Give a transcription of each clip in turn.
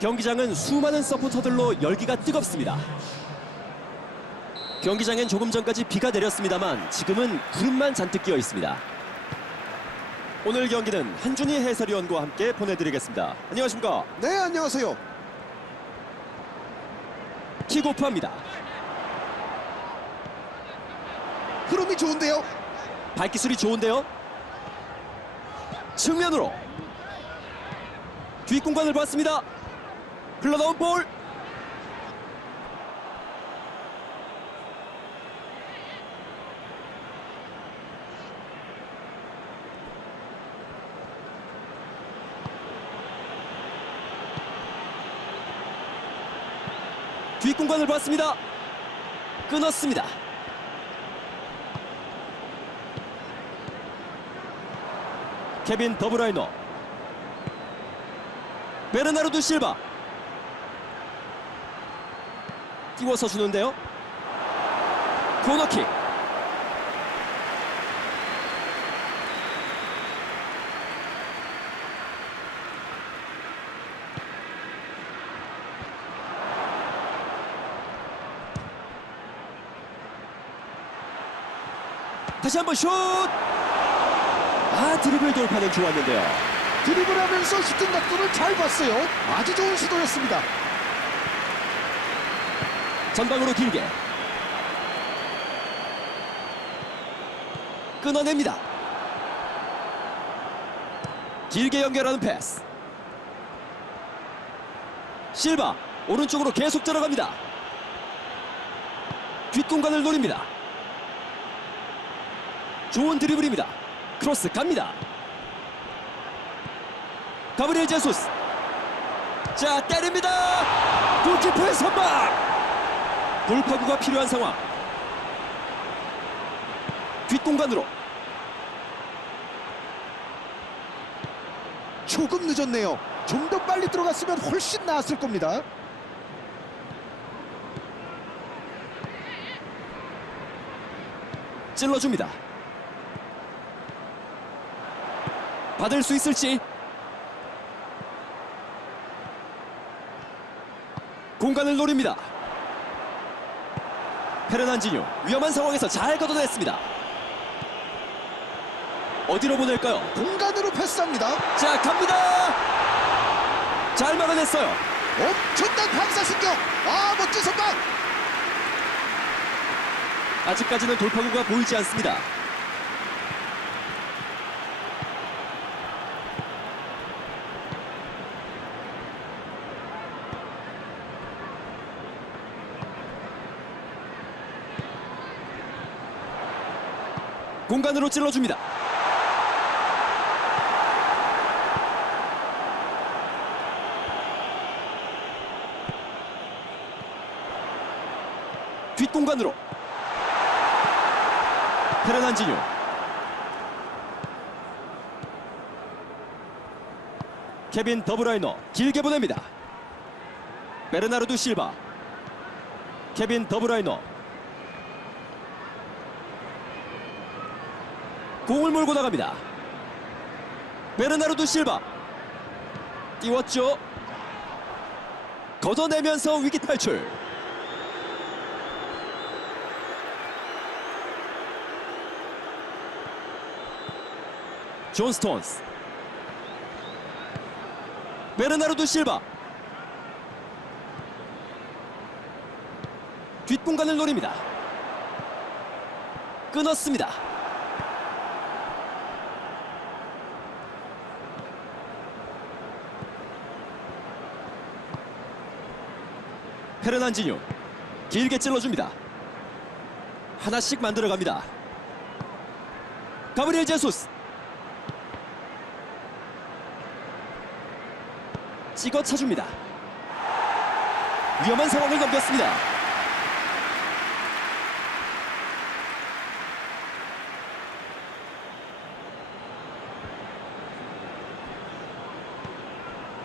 경기장은 수많은 서포터들로 열기가 뜨겁습니다. 경기장엔 조금 전까지 비가 내렸습니다만 지금은 구름만 잔뜩 끼어 있습니다. 오늘 경기는 한준희 해설위원과 함께 보내드리겠습니다. 안녕하십니까? 네, 안녕하세요. 킥오프합니다. 흐름이 좋은데요. 발기술이 좋은데요. 측면으로 뒷공간을 봤습니다. 흘러나온 볼. 뒷공간을 봤습니다. 끊었습니다. 케빈 더브라이너 베르나르도 실바 띄워서 주는데요 코너킥 다시 한번 슛! 아 드리블 돌파는 좋았는데요 드리블하면서 슈팅 각도를 잘 봤어요. 아주 좋은 시도였습니다. 전방으로 길게. 끊어냅니다. 길게 연결하는 패스. 실바 오른쪽으로 계속 들어갑니다. 뒷공간을 노립니다. 좋은 드리블입니다. 크로스 갑니다. 가브리엘 제수스. 자 때립니다. 골키퍼의 선방 돌파구가 필요한 상황. 뒷공간으로 조금 늦었네요. 좀 더 빨리 들어갔으면 훨씬 나았을 겁니다. 찔러줍니다. 받을 수 있을지. 공간을 노립니다. 페르난지뉴 위험한 상황에서 잘 걷어냈습니다. 어디로 보낼까요? 공간으로 패스합니다. 자 갑니다. 잘 막아냈어요. 엄청난 반사신경. 아, 멋진 선방. 아직까지는 돌파구가 보이지 않습니다. 공간으로 찔러줍니다. 뒷공간으로. 페르난지뉴 케빈 더브라이너 길게 보냅니다. 베르나르도 실바. 케빈 더브라이너 공을 몰고 나갑니다. 베르나르도 실바. 띄웠죠? 걷어내면서 위기 탈출. 존 스톤스. 베르나르도 실바. 뒷공간을 노립니다. 끊었습니다 페르난지뉴 길게 찔러줍니다. 하나씩 만들어갑니다. 가브리엘 제수스. 찍어 차줍니다. 위험한 상황을 넘겼습니다.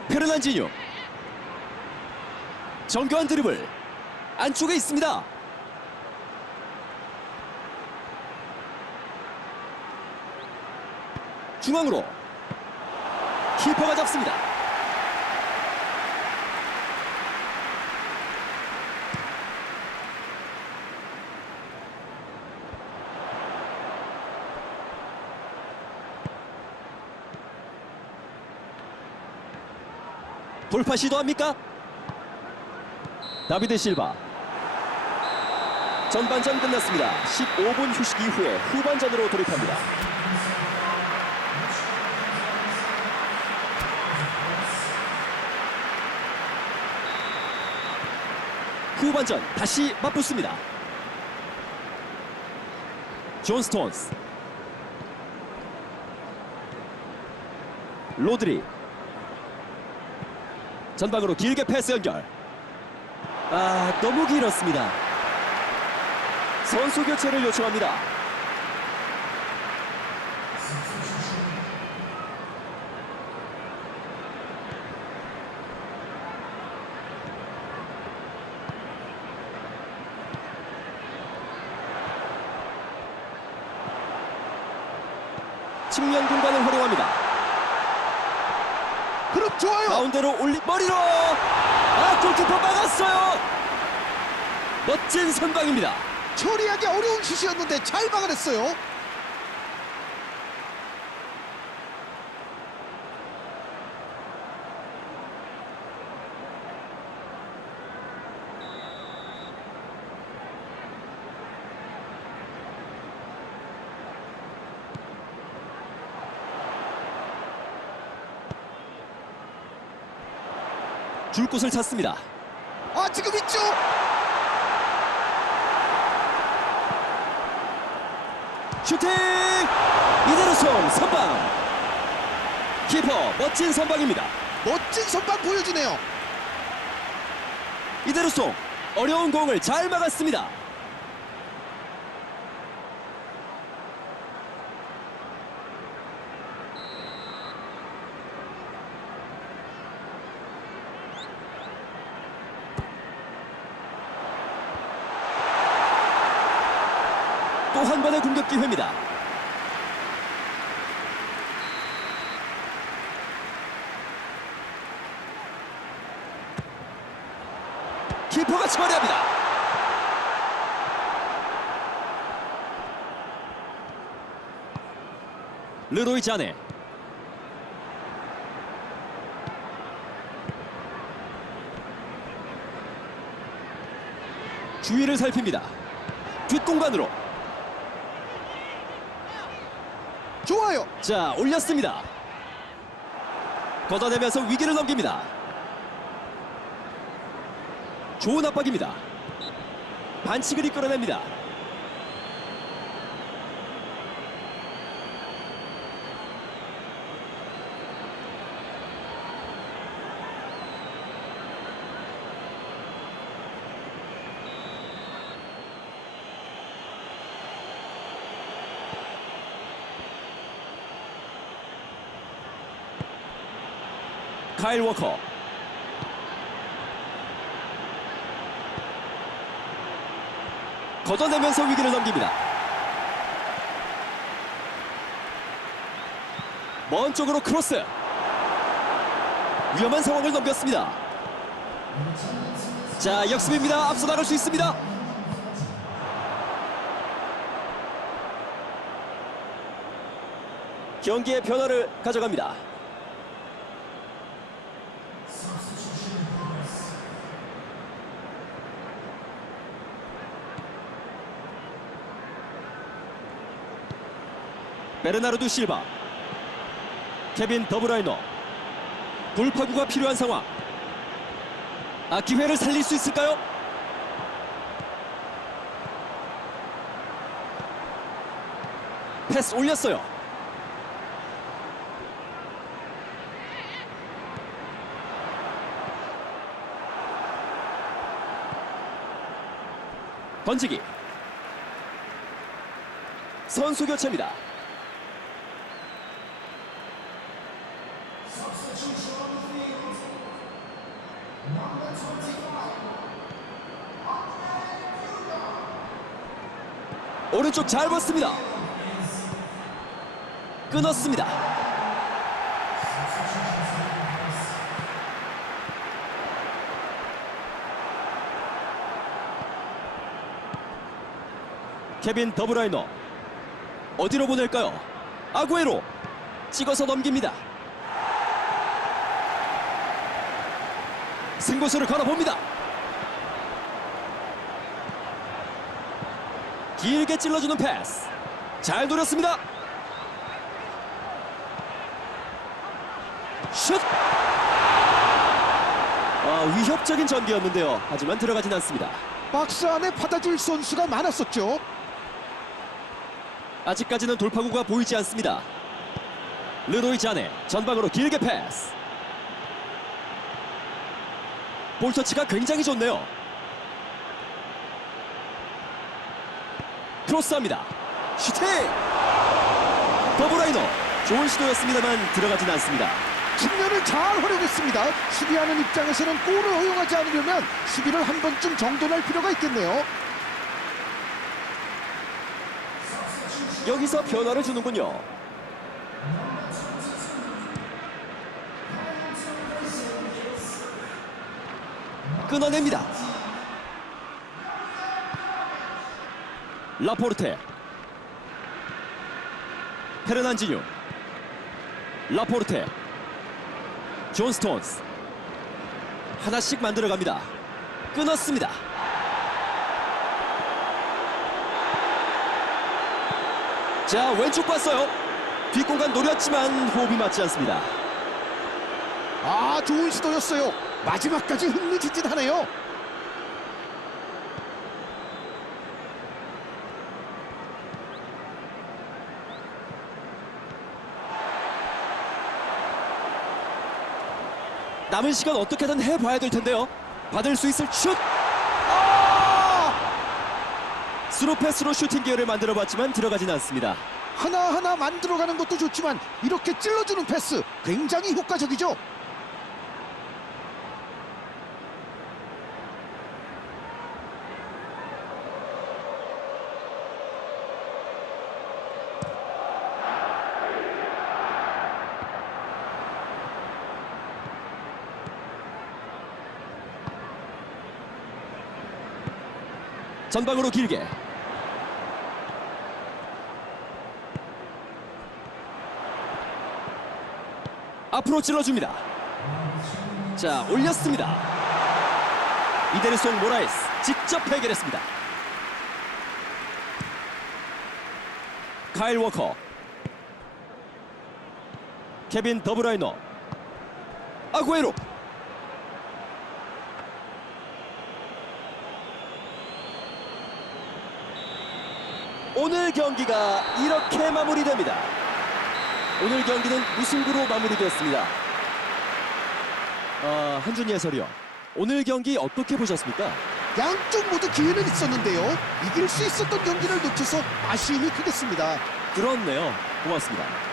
페르난지뉴 정교한 드리블 안쪽에 있습니다. 중앙으로 키퍼가 잡습니다. 돌파 시도합니까? 다비드 실바 전반전 끝났습니다. 15분 휴식 이후에 후반전으로 돌입합니다. 후반전 다시 맞붙습니다. 존 스톤스 로드리 전방으로 길게 패스 연결 아 너무 길었습니다. 선수 교체를 요청합니다. 측면 공간을 활용합니다. 그룹 좋아요. 가운데로 올리 머리로 아 골키퍼 막았어요 멋진 선방입니다 처리하기 어려운 슛이었는데 잘 막아냈어요. 줄 곳을 찾습니다. 아 지금 있죠. 슈팅! 이대로 송 선방! 키퍼 멋진 선방입니다. 멋진 선방 보여주네요. 이대로 송 어려운 공을 잘 막았습니다 또 한 번의 공격 기회입니다 키퍼가 처리합니다. 르로이 자네 주위를 살핍니다. 뒷공간으로 좋아요. 자 올렸습니다. 걷어내면서 위기를 넘깁니다. 좋은 압박입니다. 반칙을 이끌어냅니다. 카일 워커 걷어내면서 위기를 넘깁니다. 먼 쪽으로 크로스. 위험한 상황을 넘겼습니다. 자, 역습입니다. 앞서 나갈 수 있습니다. 경기의 변화를 가져갑니다. 베르나르도 실바. 케빈 더브라이너. 돌파구가 필요한 상황. 아 기회를 살릴 수 있을까요? 패스 올렸어요. 던지기. 선수 교체입니다 오른쪽 잘 봤습니다. 끊었습니다. 케빈 더브라이너 어디로 보낼까요? 아구에로 찍어서 넘깁니다. 승부수를 걸어봅니다. 길게 찔러주는 패스. 잘 노렸습니다. 슛! 아, 위협적인 전개였는데요. 하지만 들어가진 않습니다. 박스 안에 받아줄 선수가 많았었죠. 아직까지는 돌파구가 보이지 않습니다. 르노이 자네 전방으로 길게 패스. 볼 터치가 굉장히 좋네요. 크로스합니다. 슈팅! 더블라이너 좋은 시도였습니다만 들어가진 않습니다. 측면을 잘 활용했습니다. 수비하는 입장에서는 골을 허용하지 않으려면 수비를 한 번쯤 정돈할 필요가 있겠네요. 여기서 변화를 주는군요. 끊어냅니다. 라포르테 페르난지뉴 라포르테 존 스톤스 하나씩 만들어갑니다. 끊었습니다. 자 왼쪽 봤어요. 뒷공간 노렸지만 호흡이 맞지 않습니다. 아 좋은 시도였어요. 마지막까지 흥미진진하네요. 남은 시간 어떻게든 해봐야 될 텐데요. 받을 수 있을 슛! 아! 스루 패스로 슈팅 기회를 만들어봤지만 들어가진 않습니다. 하나하나 만들어가는 것도 좋지만 이렇게 찔러주는 패스 굉장히 효과적이죠. 전방으로 길게. 앞으로 찔러줍니다. 자, 올렸습니다. 이데르송 모라이스 직접 해결했습니다. 카일 워커. 케빈 더브라이너. 아구에로. 오늘 경기가 이렇게 마무리됩니다. 오늘 경기는 무승부로 마무리되었습니다. 아, 한준희 해설이요. 오늘 경기 어떻게 보셨습니까? 양쪽 모두 기회는 있었는데요. 이길 수 있었던 경기를 놓쳐서 아쉬움이 크겠습니다. 그렇네요. 고맙습니다.